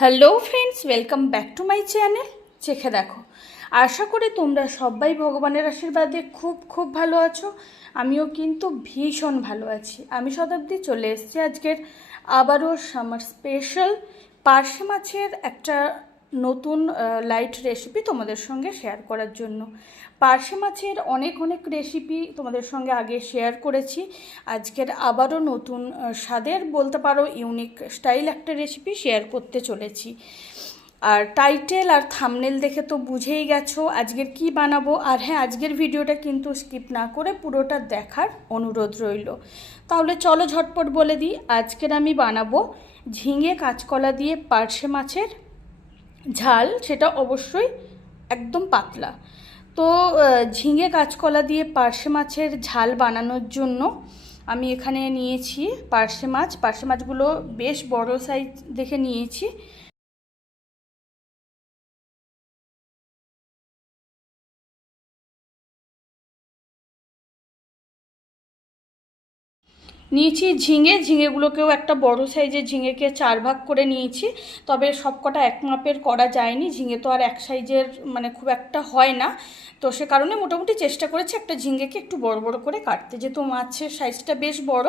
Hello friends, welcome back to my channel চেখে দেখো। আশা করি তোমরা সবাই ভগবানের আশীর্বাদে খুব খুব ভালো আছো। আমিও কিন্তু ভীষণ ভালো আছি। আমি শতাব্দী চলে এসেছি আজকের আবারও সামার স্পেশাল পার্শে মাছের একটা নতুন লাইট রেসিপি তোমাদের সঙ্গে শেয়ার করার জন্য। পার্শে মাছের অনেক অনেক রেসিপি তোমাদের সঙ্গে আগে শেয়ার করেছি। আজকের আবারও নতুন স্বাদের বলতে পারো ইউনিক স্টাইল একটা রেসিপি শেয়ার করতে চলেছি। আর টাইটেল আর থাম্বনেল দেখে তো বুঝেই গেছো আজকের কি বানাবো। আর হ্যাঁ, আজকের ভিডিওটা কিন্তু স্কিপ না করে পুরোটা দেখার অনুরোধ রইল। তাহলে চলো ঝটপট বলে দিই, আজকের আমি বানাবো ঝিঙে কাঁচকলা দিয়ে পার্শে মাছের ঝাল, সেটা অবশ্যই একদম পাতলা। তো ঝিঙে কাঁচকলা দিয়ে পার্শে মাছের ঝাল বানানোর জন্য আমি এখানে নিয়েছি পার্শে মাছ। পার্শে মাছগুলো বেশ বড় সাইজ দেখে নিয়েছি। নিয়েছি ঝিঙেগুলোকেও একটা বড় সাইজের ঝিঙেকে 4 ভাগ করে নিয়েছি। তবে সব কটা এক মাপের করা যায়নি, ঝিঙে তো আর এক সাইজের মানে খুব একটা হয় না। তো সে কারণে মোটামুটি চেষ্টা করেছি একটা ঝিঙেকে একটু বড় বড় করে কাটতে, যেহেতু মাছের সাইজটা বেশ বড়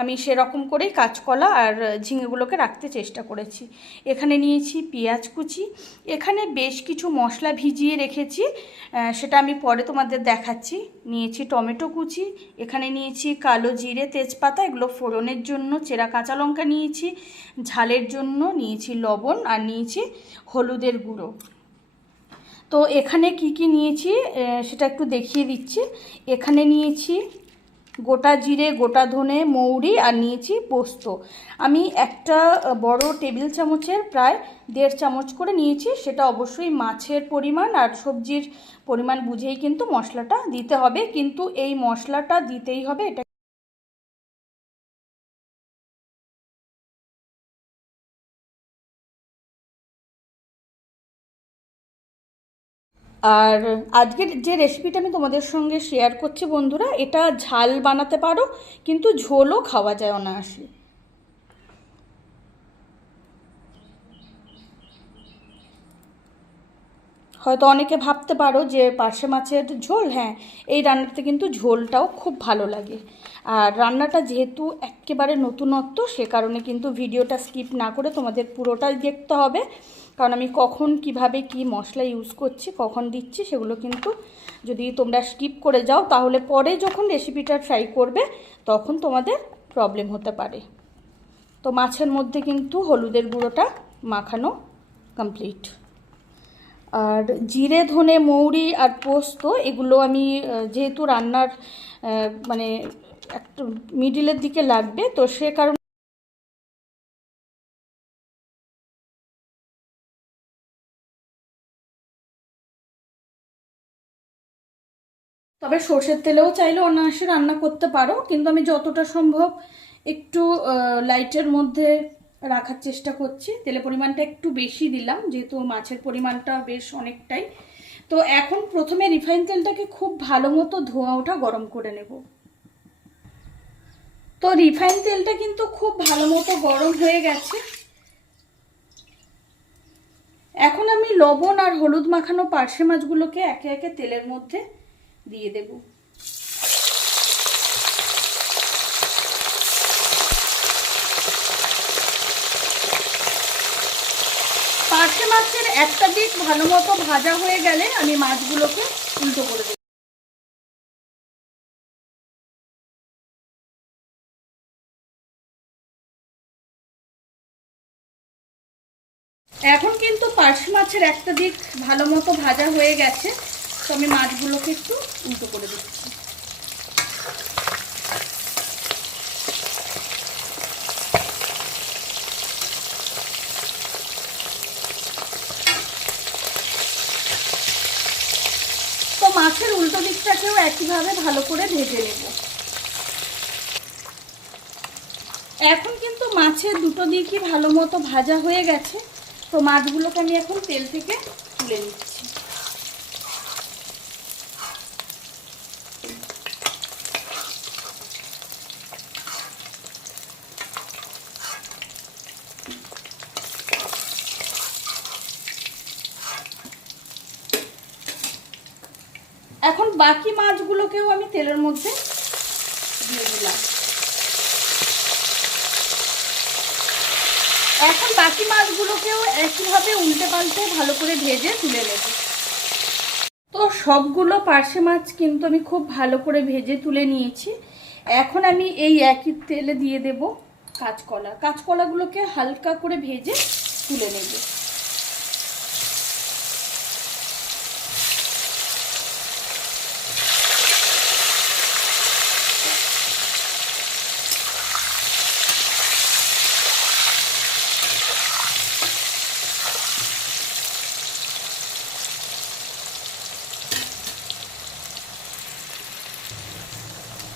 আমি সেরকম করেই কাঁচকলা আর ঝিঙেগুলোকে রাখতে চেষ্টা করেছি। এখানে নিয়েছি পেঁয়াজ কুচি, এখানে বেশ কিছু মশলা ভিজিয়ে রেখেছি, সেটা আমি পরে তোমাদের দেখাচ্ছি। নিয়েছি টমেটো কুচি, এখানে নিয়েছি কালো জিরে তেজপাতা, এগুলো ফোড়নের জন্য চেরা কাঁচা লঙ্কা নিয়েছি, ঝালের জন্য নিয়েছি লবণ, আর নিয়েছি হলুদের গুঁড়ো। তো এখানে কি কি নিয়েছি সেটা একটু দেখিয়ে দিচ্ছি। এখানে নিয়েছি গোটা জিরে, গোটা ধনে, মৌরি, আর নিয়েছি পোস্ত। আমি একটা বড় টেবিল চামচের প্রায় 1.5 চামচ করে নিয়েছি। সেটা অবশ্যই মাছের পরিমাণ আর সবজির পরিমাণ বুঝেই কিন্তু মশলাটা দিতে হবে, কিন্তু এই মশলাটা দিতেই হবে এটা। আর আজকের যে রেসিপিটা আমি তোমাদের সঙ্গে শেয়ার করছি বন্ধুরা, এটা ঝাল বানাতে পারো কিন্তু ঝোলও খাওয়া যায় অনায়াসে। হয়তো অনেকে ভাবতে পারো যে পার্শে মাছের ঝোল, হ্যাঁ এই রান্নাতে কিন্তু ঝোলটাও খুব ভালো লাগে। আর রান্নাটা যেহেতু একেবারে নতুনত্ব, সে কারণে কিন্তু ভিডিওটা স্কিপ না করে তোমাদের পুরোটাই দেখতে হবে। কারণ আমি কখন কিভাবে কি মশলা ইউজ করছি, কখন দিচ্ছি, সেগুলো কিন্তু যদি তোমরা স্কিপ করে যাও তাহলে পরে যখন রেসিপিটা ট্রাই করবে তখন তোমাদের প্রবলেম হতে পারে। তো মাছের মধ্যে কিন্তু হলুদের গুঁড়োটা মাখানো কমপ্লিট। আর জিরে ধনে মৌরি আর পোস্ত এগুলো আমি যেহেতু রান্নার মানে একটু মিডিলের দিকে লাগবে, তো সে কারণে তবে সর্ষের তেলেও চাইলে অনায়াসে রান্না করতে পারো, কিন্তু আমি যতটা সম্ভব একটু লাইটের মধ্যে রাখার চেষ্টা করছি। তেলের পরিমাণটা একটু বেশি দিলাম যেহেতু মাছের পরিমাণটা বেশ অনেকটাই। তো এখন প্রথমে রিফাইন তেলটাকে খুব ভালো মতো ধোয়া ওঠা গরম করে নেব। তো রিফাইন তেলটা কিন্তু খুব ভালো মতো গরম হয়ে গেছে। এখন আমি লবণ আর হলুদ মাখানো পার্শে মাছগুলোকে একে একে তেলের মধ্যে দিয়ে দেব। পার্শে মাছের একটা দিক ভালো মতো ভাজা হয়ে গেলে আমি মাছগুলোকে উল্টো করে দেব। এখন কিন্তু পার্শে মাছের একটা দিক ভালো মতো ভাজা হয়ে গেছে, তো আমি মাছগুলোকে একটু উল্টো করে দিচ্ছি। তো মাছের উল্টো দিকটাকেও একইভাবে ভালো করে ভেজে নেব। এখন কিন্তু মাছের দুটো দিকই ভালো মতো ভাজা হয়ে গেছে, তো মাছগুলোকে আমি এখন তেল থেকে তুলে নিচ্ছি। এখন বাকি মাছগুলোকেও আমি তেলের মধ্যে দিয়ে দিলাম। এখন বাকি মাছগুলোকেও একইভাবে উল্টে পাল্টে ভালো করে ভেজে তুলে নেব। তো সবগুলো পার্শে মাছ কিন্তু আমি খুব ভালো করে ভেজে তুলে নিয়েছি। এখন আমি এই একই তেলে দিয়ে দেব কাঁচকলা। কাঁচকলাগুলোকে হালকা করে ভেজে তুলে নেব।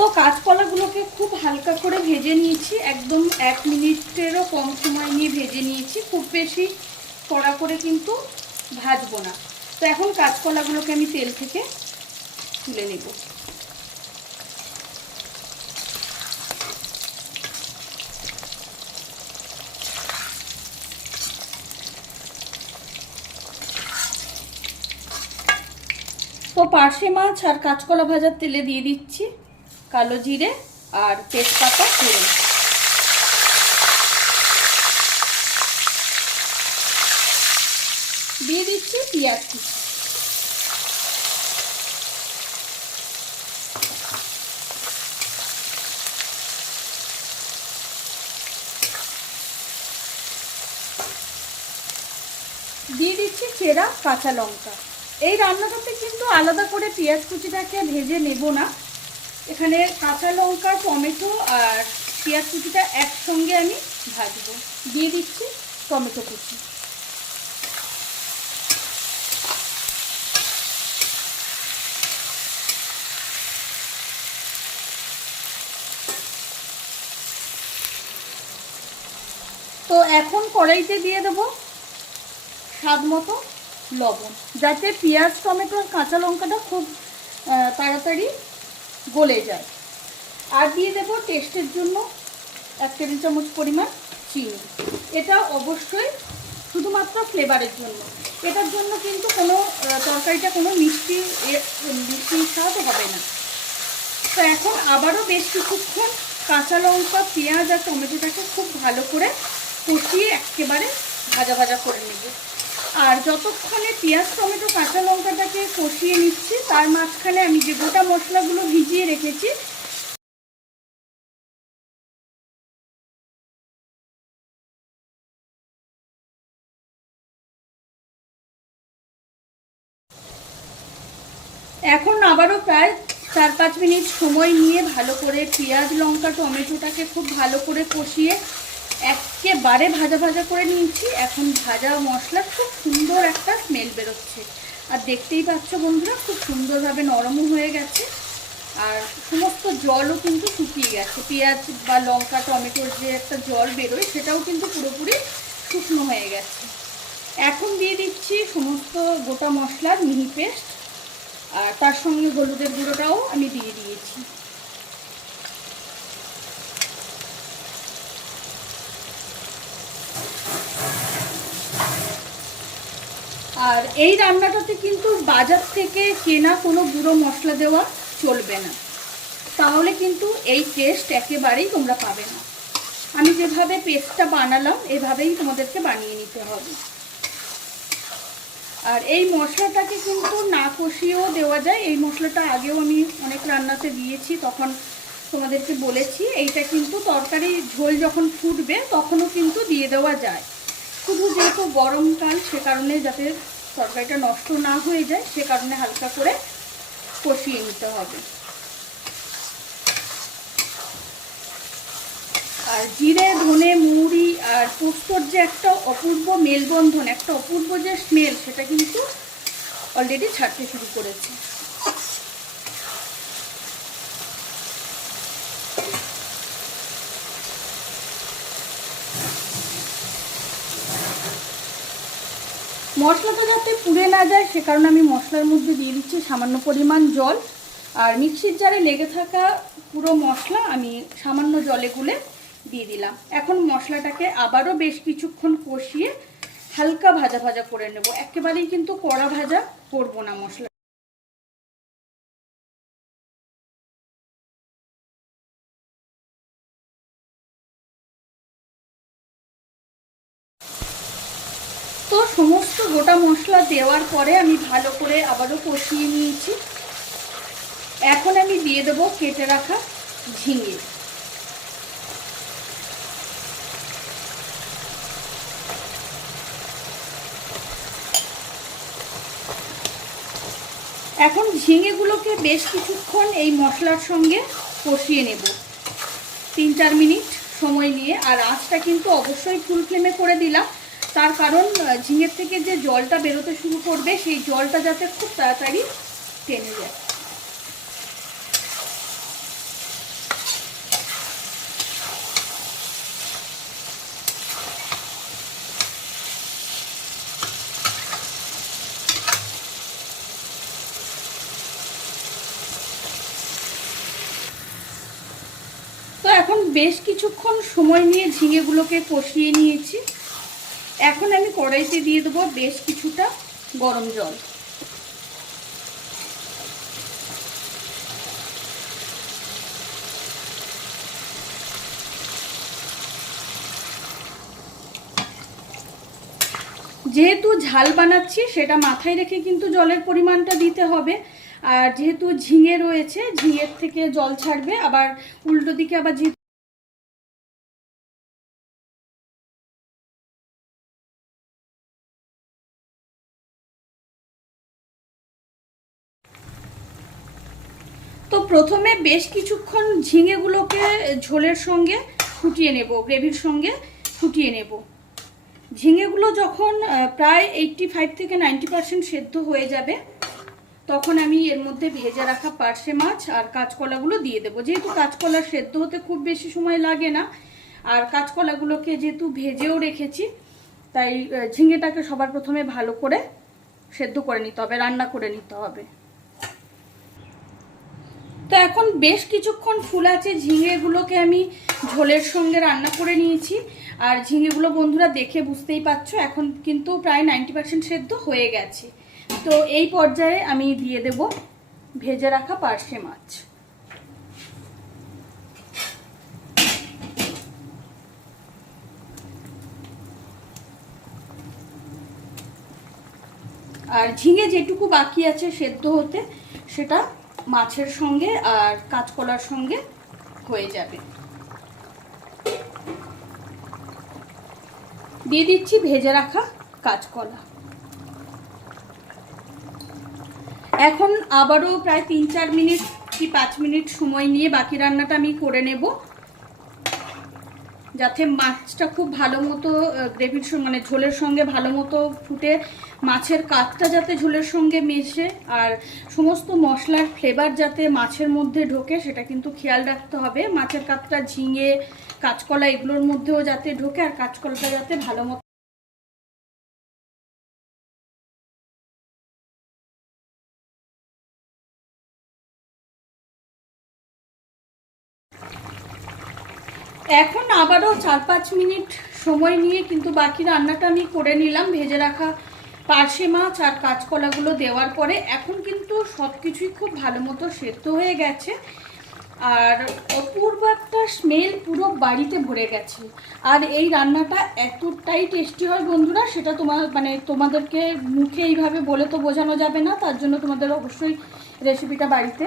তো কাঁচকলাগুলোকে খুব হালকা করে ভেজে নিয়েছি, একদম 1 মিনিটেরও কম সময় নিয়ে ভেজে নিয়েছি। খুব বেশি কড়া করে কিন্তু ভাজবো না। তো এখন কাঁচকলাগুলোকে আমি তেল থেকে তুলে নেব। তো পার্শে মাছ আর কাঁচকলা ভাজার তেলে দিয়ে দিচ্ছি কালো জিরে আর তেজপাতা ফোড়ন। দিয়ে দিচ্ছি পেঁয়াজ কুচি। দিয়ে দিচ্ছি চেরা কাঁচা লঙ্কা। এই রান্নাটাতে কিন্তু আলাদা করে পেঁয়াজ কুচিটাকে ভেজে নেব না, এখানে কাঁচা লঙ্কা, টমেটো আর পেঁয়াজ কুচিটা একসঙ্গে আমি ভাজবো। দিয়ে দিচ্ছি টমেটো কুচি। তো এখন কড়াইতে দিয়ে দেবো স্বাদ মতো লবণ, যাতে পেঁয়াজ, টমেটো আর কাঁচা লঙ্কাটা খুব তাড়াতাড়ি গলে যায়। আর দিয়ে দেবো টেস্টের জন্য 1 টেবিল চামচ পরিমাণ চিনি। এটা অবশ্যই শুধুমাত্র ফ্লেভারের জন্য, এটার জন্য কিন্তু কোনো তরকারিটা কোনো মিষ্টি স্বাদ হবে না। তো এখন আবারও বেশ কিছুক্ষণ কাঁচা লঙ্কা, পেঁয়াজ আর টমেটোটাকে খুব ভালো করে কষিয়ে একেবারে ভাজা ভাজা করে নেব। আর যতক্ষণে পেঁয়াজ, টমেটো, কাঁচা লঙ্কাটাকে কষিয়ে নিচ্ছি, তার মাঝখানে আমি যে গোটা মশলাগুলো ভিজিয়ে রেখেছি এখন আবারও প্রায় 4-5 মিনিট সময় নিয়ে ভালো করে পেঁয়াজ, লঙ্কা, টমেটোটাকে খুব ভালো করে কষিয়ে একেবারে ভাজা ভাজা করে নিয়েছি। এখন ভাজা মশলা খুব সুন্দর একটা স্মেল বেরোচ্ছে, আর দেখতেই পাচ্ছ বন্ধুরা খুব সুন্দরভাবে নরমও হয়ে গেছে আর সমস্ত জলও কিন্তু শুকিয়ে গেছে। পেঁয়াজ বা লঙ্কা, টমেটোর যে একটা জল বেরোয় সেটাও কিন্তু পুরোপুরি শুকনো হয়ে গেছে। এখন দিয়ে দিচ্ছি সমস্ত গোটা মশলার মিহি পেস্ট, আর তার সঙ্গে হলুদের গুঁড়োটাও আমি দিয়ে দিয়েছি। আর এই রান্নাটাতে কিন্তু বাজার থেকে কেনা কোনো গুঁড়ো মশলা দেওয়া চলবে না, তাহলে কিন্তু এই টেস্ট একেবারেই তোমরা পাবে না। আমি যেভাবে পেস্টটা বানালাম এভাবেই তোমাদেরকে বানিয়ে নিতে হবে। আর এই মশলাটাকে কিন্তু না কষিয়েও দেওয়া যায়। এই মশলাটা আগেও আমি অনেক রান্নাতে দিয়েছি, তখন তোমাদেরকে বলেছি এইটা কিন্তু তরকারি ঝোল যখন ফুটবে তখনও কিন্তু দিয়ে দেওয়া যায়। শুধু যেহেতু গরমকাল সে কারণে যাতে তরকারিটা নষ্ট না হয়ে যায় সে কারণে হালকা করে কষিয়ে নিতে হবে। আর জিরে, ধনে, মৌরি আর পোস্তর যে একটা অপূর্ব মেলবন্ধন, একটা অপূর্ব যে স্মেল, সেটা কিন্তু অলরেডি ছাড়তে শুরু করেছে। মশলাটা যাতে পুড়ে না যায় সে কারণে আমি মশলার মধ্যে দিয়ে দিচ্ছি সামান্য পরিমাণ জল, আর মিক্সির জারে লেগে থাকা পুরো মশলা আমি সামান্য জলে গুলে দিয়ে দিলাম। এখন মশলাটাকে আবারও বেশ কিছুক্ষণ কষিয়ে হালকা ভাজা ভাজা করে নেব, একেবারেই কিন্তু কড়া ভাজা করব না মশলা। তো সমস্ত গোটা মশলা দেওয়ার পরে আমি ভালো করে আবারও কষিয়ে নিয়েছি। এখন আমি দিয়ে দেবো কেটে রাখা ঝিঙে। এখন ঝিঙেগুলোকে বেশ কিছুক্ষণ এই মশলার সঙ্গে কষিয়ে নেব, 3-4 মিনিট সময় নিয়ে। আর আঁচটা কিন্তু অবশ্যই ফুল ফ্লেমে করে দিলাম, তার কারণ ঝিঙের থেকে যে জলটা বেরোতে শুরু করবে সেই জলটা যাতে খুব তাড়াতাড়ি টেনে যায়। তো এখন বেশ কিছুক্ষণ সময় নিয়ে ঝিঙেগুলোকে কষিয়ে নিয়েছি। এখন আমি কড়াইতে দিয়ে দেবো বেশ কিছুটা গরম জল। যেহেতু ঝাল বানাচ্ছি সেটা মাথায় রেখে কিন্তু জলের পরিমাণটা দিতে হবে। আর যেহেতু ঝিঙে রয়েছে, ঝিঙের থেকে জল ছাড়বে, আবার উল্টো দিকে আবার তো প্রথমে বেশ কিছুক্ষণ ঝিঙেগুলোকে ঝোলের সঙ্গে ফুটিয়ে নেব, গ্রেভির সঙ্গে ফুটিয়ে নেব। ঝিঙেগুলো যখন প্রায় 85 থেকে 90% সেদ্ধ হয়ে যাবে, তখন আমি এর মধ্যে ভেজে রাখা পার্শে মাছ আর কাঁচকলাগুলো দিয়ে দেবো। যেহেতু কাঁচকলা সেদ্ধ হতে খুব বেশি সময় লাগে না, আর কাঁচকলাগুলোকে যেহেতু ভেজেও রেখেছি, তাই ঝিঙেটাকে সবার প্রথমে ভালো করে সেদ্ধ করে নিতে হবে, রান্না করে নিতে হবে। তো এখন বেশ কিছুক্ষণ ফুল আছে ঝিঙেগুলোকে আমি ঝোলের সঙ্গে রান্না করে নিয়েছি। আর ঝিঙেগুলো বন্ধুরা দেখে বুঝতেই পারছো এখন কিন্তু প্রায় 90% সেদ্ধ হয়ে গেছে। তো এই পর্যায়ে আমি দিয়ে দেব ভেজে রাখা পার্শে মাছ। আর ঝিঙে যেটুকু বাকি আছে সেদ্ধ হতে, সেটা মাছের সঙ্গে আর কাঁচকলার সঙ্গে হয়ে যাবে। দিয়ে দিচ্ছি ভেজে রাখা কাঁচকলা। এখন আবারও প্রায় 3-4 মিনিট কি 5 মিনিট সময় নিয়ে বাকি রান্নাটা আমি করে নেব, যাতে মাছটা খুব ভালো মতো গ্রেভির মানে ঝোলের সঙ্গে ভালো মতো ফুটে মাছের কাতটা যাতে ঝোলের সঙ্গে মেশে আর সমস্ত মশলার ফ্লেভার যাতে মাছের মধ্যে ঢোকে সেটা কিন্তু খেয়াল রাখতে হবে। মাছের কাতটা ঝিঙে কাঁচকলা এগুলোর মধ্যেও যাতে ঢোকে আর কাঁচকলাটা যাতে ভালো মতো। এখন আবারও 4-5 মিনিট সময় নিয়ে কিন্তু বাকি রান্নাটা আমি করে নিলাম ভেজে রাখা পার্শে মাছ আর কাঁচকলাগুলো দেওয়ার পরে। এখন কিন্তু সব কিছুই খুব ভালো মতো সেদ্ধ হয়ে গেছে আর অপূর্ব একটা স্মেল পুরো বাড়িতে ভরে গেছে। আর এই রান্নাটা এতটাই টেস্টি হয় বন্ধুরা, সেটা তোমাদেরকে মুখে এইভাবে বলে তো বোঝানো যাবে না, তার জন্য তোমাদের অবশ্যই রেসিপিটা বাড়িতে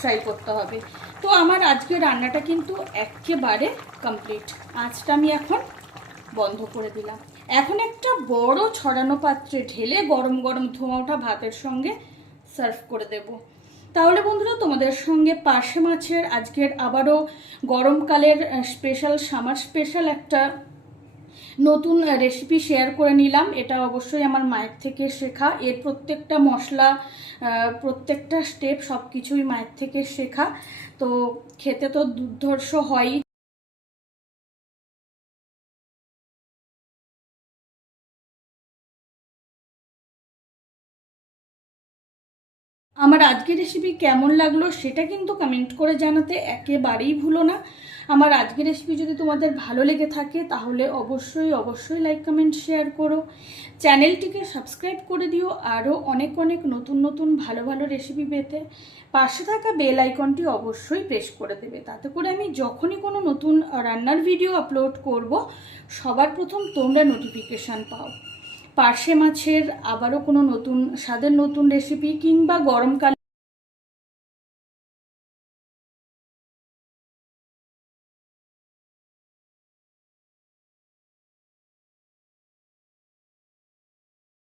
ট্রাই করতে হবে। তো আমার আজকে রান্নাটা কিন্তু একেবারে কমপ্লিট। আঁচটা আমি এখন বন্ধ করে দিলাম। এখন একটা বড় ছড়ানো পাত্রে ঢেলে গরম গরম ধোঁয়া ওঠা ভাতের সঙ্গে সার্ভ করে দেব। তাহলে বন্ধুরা তোমাদের সঙ্গে পার্শে মাছের আজকের আবারও গরমকালের স্পেশাল সামার স্পেশাল একটা নতুন রেসিপি শেয়ার করে নিলাম। এটা অবশ্যই আমার মায়ের থেকে শেখা, এর প্রত্যেকটা মশলা প্রত্যেকটা স্টেপ সব কিছুই মায়ের থেকে শেখা। তো খেতে তো দুর্ধর্ষ হয়ই। আমার আজকের রেসিপি কেমন লাগলো সেটা কিন্তু কমেন্ট করে জানাতে একেবারেই ভুলো না। আমার আজকের রেসিপি যদি তোমাদের ভালো লেগে থাকে তাহলে অবশ্যই অবশ্যই লাইক কমেন্ট শেয়ার করো, চ্যানেলটিকে সাবস্ক্রাইব করে দিও। আরও অনেক অনেক নতুন নতুন ভালো ভালো রেসিপি পেতে পাশে থাকা বেল আইকনটি অবশ্যই প্রেস করে দেবে, তাতে করে আমি যখনই কোনো নতুন রান্নার ভিডিও আপলোড করব সবার প্রথম তোমরা নোটিফিকেশান পাও। পার্শে মাছের আবারও কোনো নতুন স্বাদের নতুন রেসিপি কিংবা গরমকাল